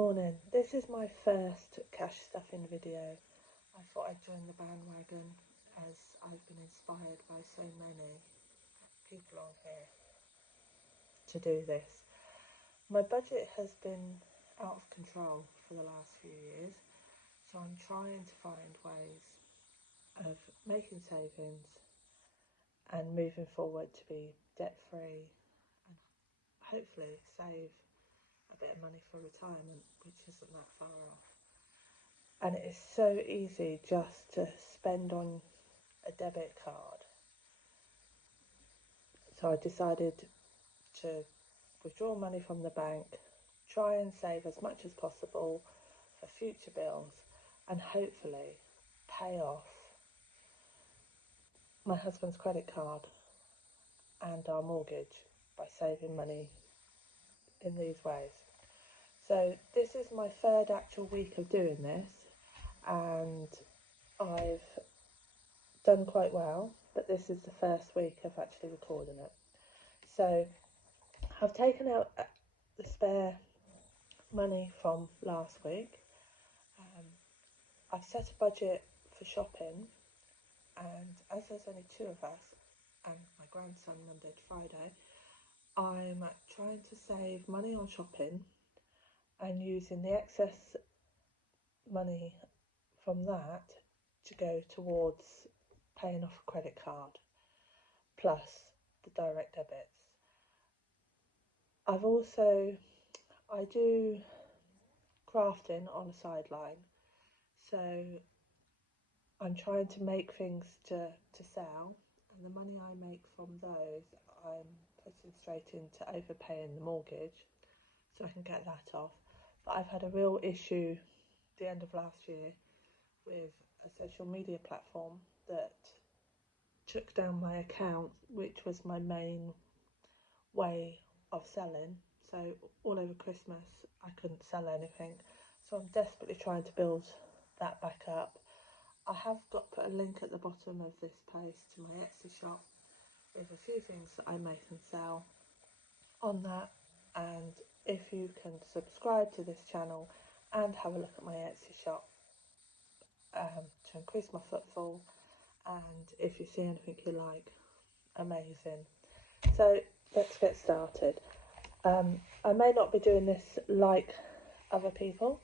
Morning. This is my first cash stuffing video. I thought I'd join the bandwagon as I've been inspired by so many people on here to do this. My budget has been out of control for the last few years, so I'm trying to find ways of making savings and moving forward to be debt free and hopefully save a bit of money for retirement, which isn't that far off. And it is so easy just to spend on a debit card. So I decided to withdraw money from the bank, try and save as much as possible for future bills, and hopefully pay off my husband's credit card and our mortgage by saving money in these ways. So this is my third actual week of doing this, and I've done quite well, but this is the first week of actually recording it. So I've taken out the spare money from last week. I've set a budget for shopping, and as there's only two of us and my grandson Monday to Friday, I'm trying to save money on shopping and using the excess money from that to go towards paying off a credit card plus the direct debits. I do crafting on a sideline, so I'm trying to make things to sell, and the money I make from those I'm putting straight into overpaying the mortgage so I can get that off. But I've had a real issue the end of last year with a social media platform that took down my account, which was my main way of selling. So all over Christmas I couldn't sell anything, so I'm desperately trying to build that back up. I have put a link at the bottom of this post to my Etsy shop with a few things that I make and sell on that, and if you can subscribe to this channel and have a look at my Etsy shop to increase my footfall, and if you see anything you like, amazing. So let's get started. I may not be doing this like other people,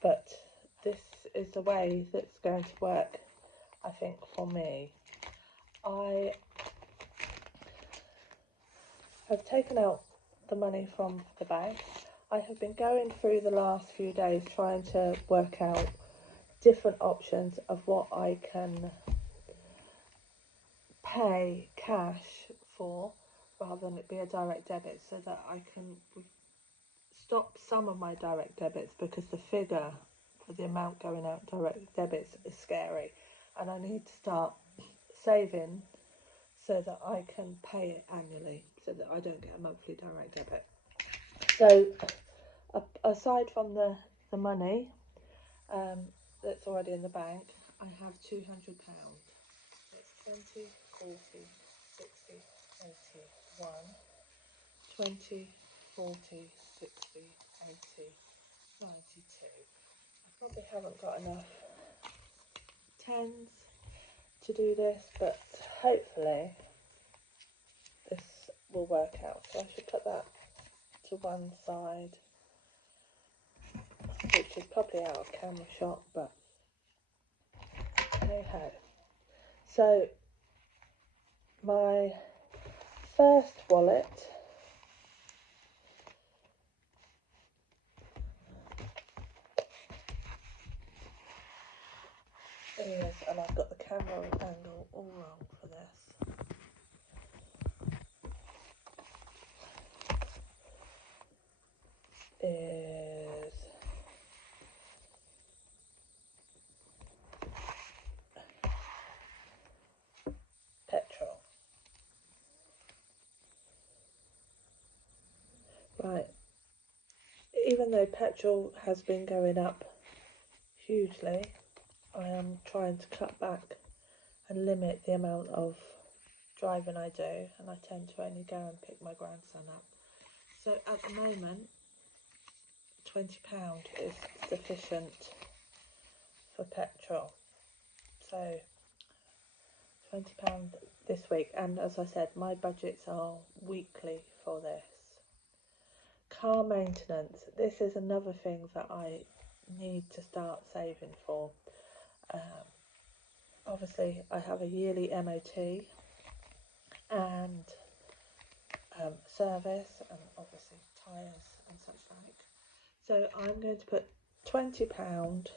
but this is the way that's going to work, I think, for me. I have taken out the money from the bank. I have been going through the last few days trying to work out different options of what I can pay cash for rather than it be a direct debit, so that I can stop some of my direct debits, because the figure for the amount going out direct debits is scary, and I need to start saving so that I can pay it annually, so that I don't get a monthly direct debit. So aside from the money that's already in the bank, I have £200. It's 20, 40, 60, 80, 1, 20, 40, 60, 80, 92. I probably haven't got enough tens to do this, but hopefully this will work out. So I should put that to one side, which is probably out of camera shot, but hey ho. So my first wallet is, and I've got the camera angle all wrong for this, is petrol. Right, even though petrol has been going up hugely, I am trying to cut back and limit the amount of driving I do, and I tend to only go and pick my grandson up. So at the moment £20 is sufficient for petrol. So £20 this week, and as I said, my budgets are weekly for this. Car maintenance. This is another thing that I need to start saving for. Obviously, I have a yearly MOT and service, and obviously tyres and such like. So I'm going to put £20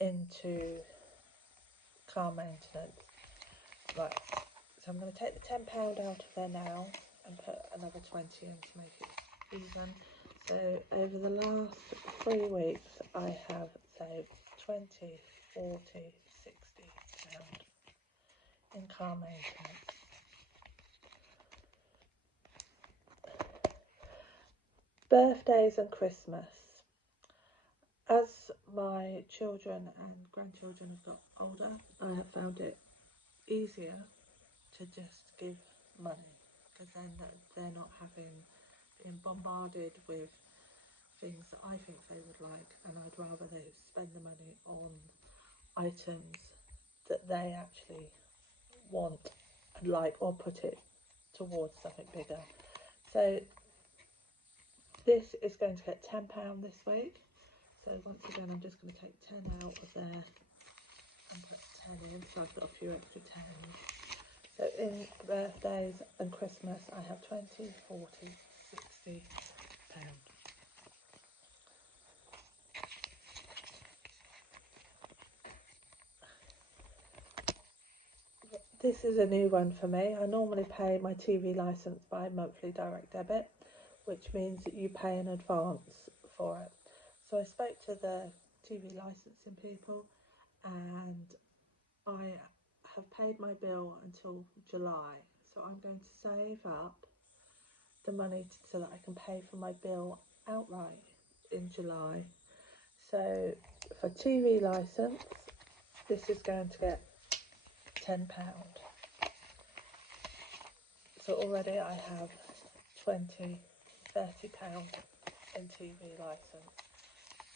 into car maintenance. Right, so I'm going to take the £10 out of there now and put another 20 in to make it even. So over the last 3 weeks I have saved 20, 40, 60 pounds in car maintenance. Birthdays and Christmas. As my children and grandchildren have got older, I have found it easier to just give money, because then they're not being bombarded with things that I think they would like, and I'd rather they spend the money on items that they actually want and like, or put it towards something bigger. So this is going to get £10 this week. So once again, I'm just going to take 10 out of there and put 10 in, so I've got a few extra 10s. So in birthdays and Christmas, I have 20, 40, 60 pounds. This is a new one for me. I normally pay my TV licence by monthly direct debit, which means that you pay in advance for it. So I spoke to the TV licensing people, and I have paid my bill until July. So I'm going to save up the money so that I can pay for my bill outright in July. So for TV licence, this is going to get £10. So already I have 20, £30 in TV licence,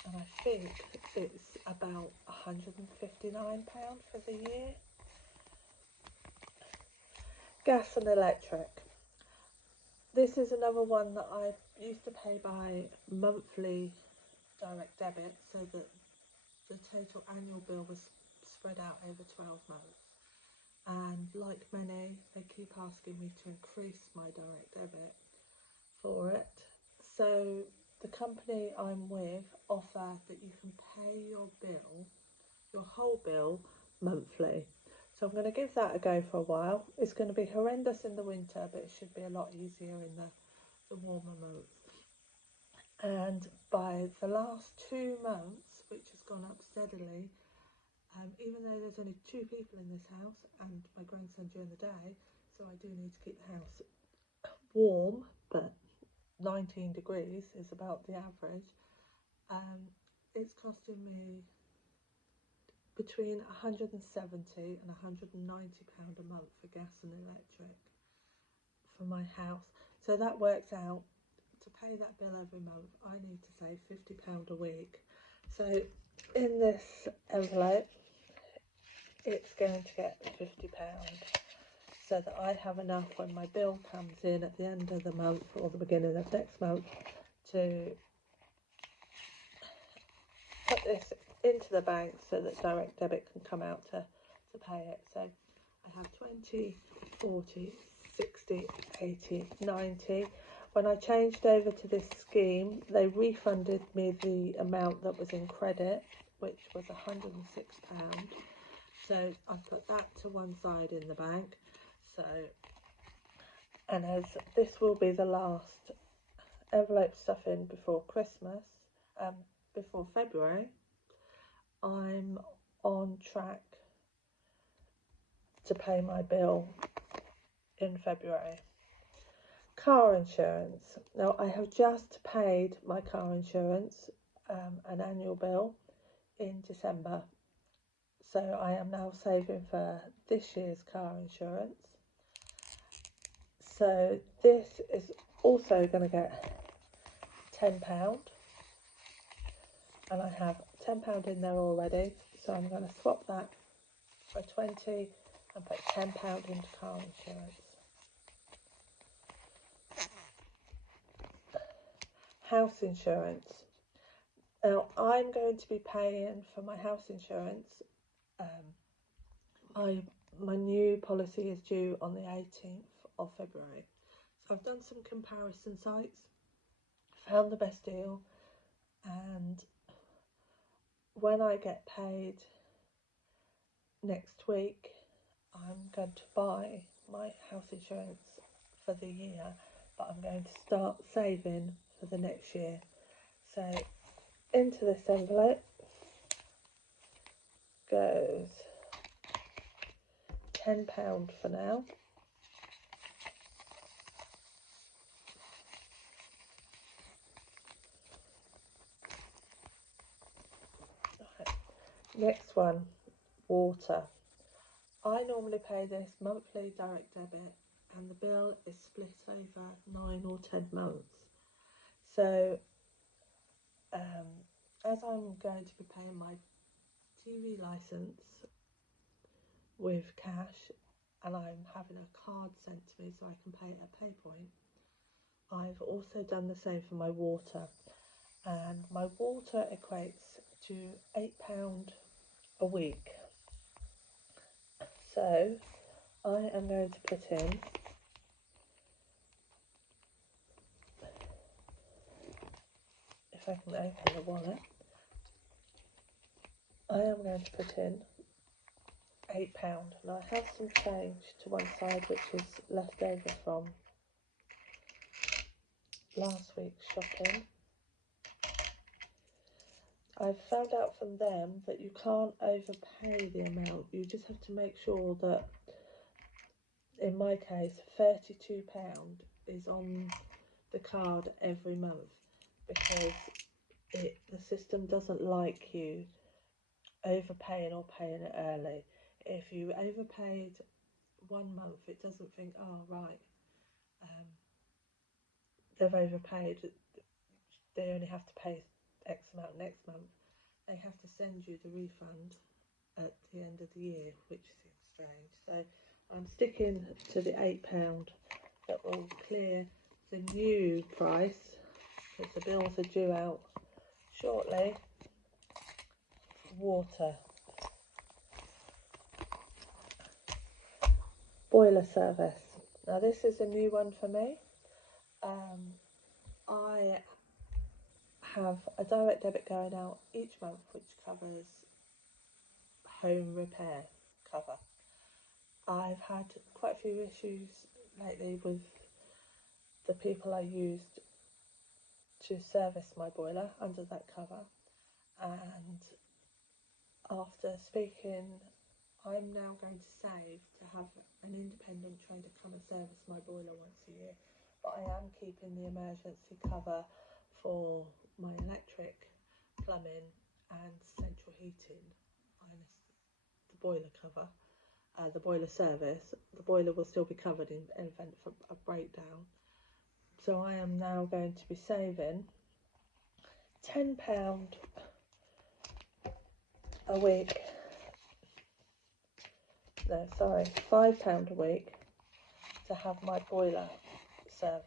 and I think it's about £159 for the year. Gas and electric. This is another one that I used to pay by monthly direct debit, so that the total annual bill was spread out over 12 months. And like many, they keep asking me to increase my direct debit for it. So the company I'm with offer that you can pay your bill, your whole bill, monthly. So I'm going to give that a go for a while. It's going to be horrendous in the winter, but it should be a lot easier in the warmer months. And by the last 2 months, which has gone up steadily, even though there's only 2 people in this house and my grandson during the day, so I do need to keep the house warm, but 19 degrees is about the average. It's costing me between £170 and £190 a month for gas and electric for my house. So that works out, to pay that bill every month, I need to save £50 a week. So in this envelope, it's going to get £50, so that I have enough when my bill comes in at the end of the month or the beginning of next month to put this into the bank so that direct debit can come out to pay it. So I have 20, 40, 60, 80, 90. When I changed over to this scheme, they refunded me the amount that was in credit, which was £106. So I've put that to one side in the bank. So, and as this will be the last envelope stuff in before Christmas, before February, I'm on track to pay my bill in February. Car insurance. Now I have just paid my car insurance, an annual bill, in December. So I am now saving for this year's car insurance. So this is also going to get £10. and I have £10 in there already, so I'm going to swap that for 20 and put £10 into car insurance. House insurance. Now I'm going to be paying for my house insurance. My new policy is due on the 18th of February. So I've done some comparison sites, found the best deal, and when I get paid next week, I'm going to buy my house insurance for the year, but I'm going to start saving for the next year. So into this envelope goes £10 for now. Right. Next one, water. I normally pay this monthly direct debit, and the bill is split over 9 or 10 months. So as I'm going to be paying my TV licence with cash, and I'm having a card sent to me so I can pay it at PayPoint, I've also done the same for my water, and my water equates to £8 a week. So I am going to put in if I can open the wallet, I am going to put in £8. Now I have some change to one side which is left over from last week's shopping. I've found out from them that you can't overpay the amount, you just have to make sure that, in my case, £32 is on the card every month, because the system doesn't like you overpaying or paying it early. If you overpaid 1 month, it doesn't think, oh right, they've overpaid, they only have to pay X amount next month. They have to send you the refund at the end of the year, which seems strange. So I'm sticking to the £8 that will clear the new price, because the bills are due out shortly. Water. Boiler service. Now this is a new one for me. I have a direct debit going out each month which covers home repair cover. I've had quite a few issues lately with the people I used to service my boiler under that cover, and after speaking, I'm now going to save to have an independent trader come and service my boiler once a year, but I am keeping the emergency cover for my electric, plumbing and central heating minus the boiler cover, the boiler service. The boiler will still be covered in event of a breakdown. So I am now going to be saving £10 a week, no sorry, £5 a week to have my boiler serviced.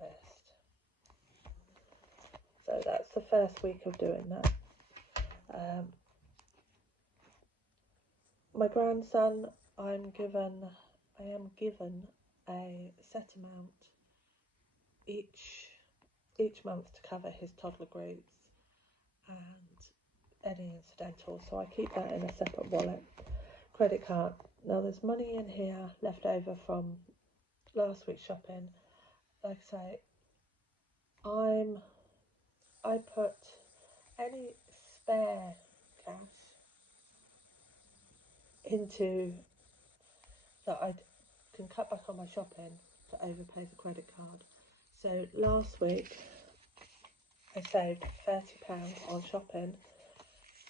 So that's the first week of doing that. My grandson, I am given a set amount each month to cover his toddler groups and any incidentals, so I keep that in a separate wallet. Credit card. Now there's money in here left over from last week's shopping. Like I say, I put any spare cash into that I can cut back on my shopping to overpay the credit card. So last week I saved £30 on shopping,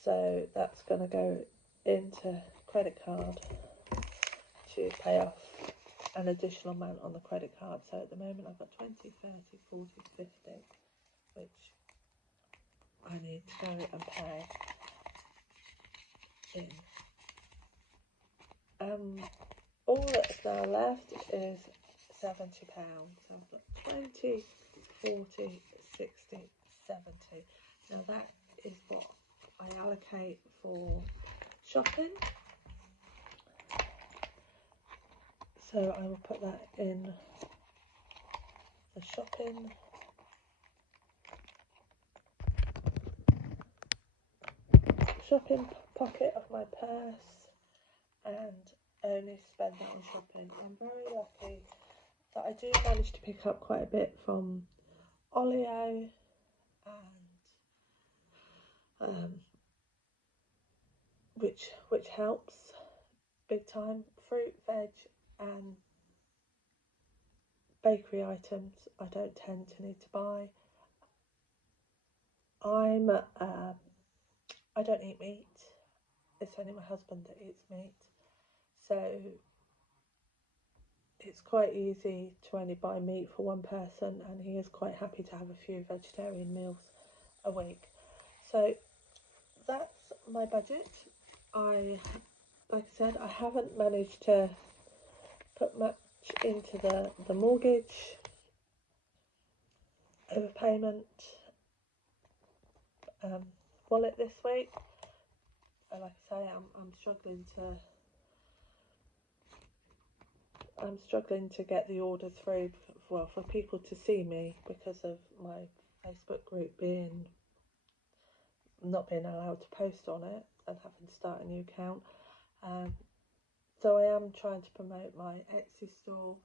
so that's going to go into credit card to pay off an additional amount on the credit card. So at the moment I've got 20, 30, 40, 50, which I need to go and pay in. All that's now left is £70. So I've got 20, 40, 60, 70. Now that is what I allocate for shopping. So I will put that in the shopping pocket of my purse and only spend that on shopping. I'm very lucky that I do manage to pick up quite a bit from Olio and which helps big time. Fruit, veg and bakery items I don't tend to need to buy. I don't eat meat. It's only my husband that eats meat, so it's quite easy to only buy meat for one person, and he is quite happy to have a few vegetarian meals a week. So that's my budget. Like I said, I haven't managed to put much into the mortgage overpayment wallet this week. Like I say, I'm struggling to get the order through, well, for people to see me because of my Facebook group not being allowed to post on it and having to start a new account. So I am trying to promote my Etsy store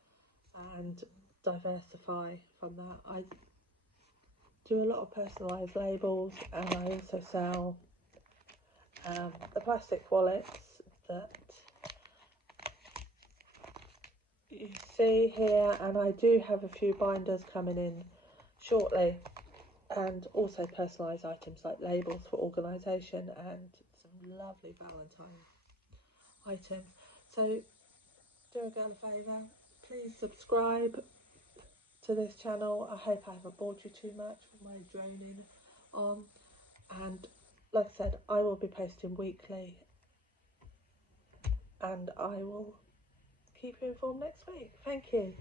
and diversify from that. I do a lot of personalised labels, and I also sell the plastic wallets that you see here, and I do have a few binders coming in shortly, and also personalised items like labels for organisation and some lovely Valentine items. So do a girl a favour, please subscribe to this channel. I hope I haven't bored you too much with my droning on, and like I said, I will be posting weekly and I will keep you informed next week. Thank you.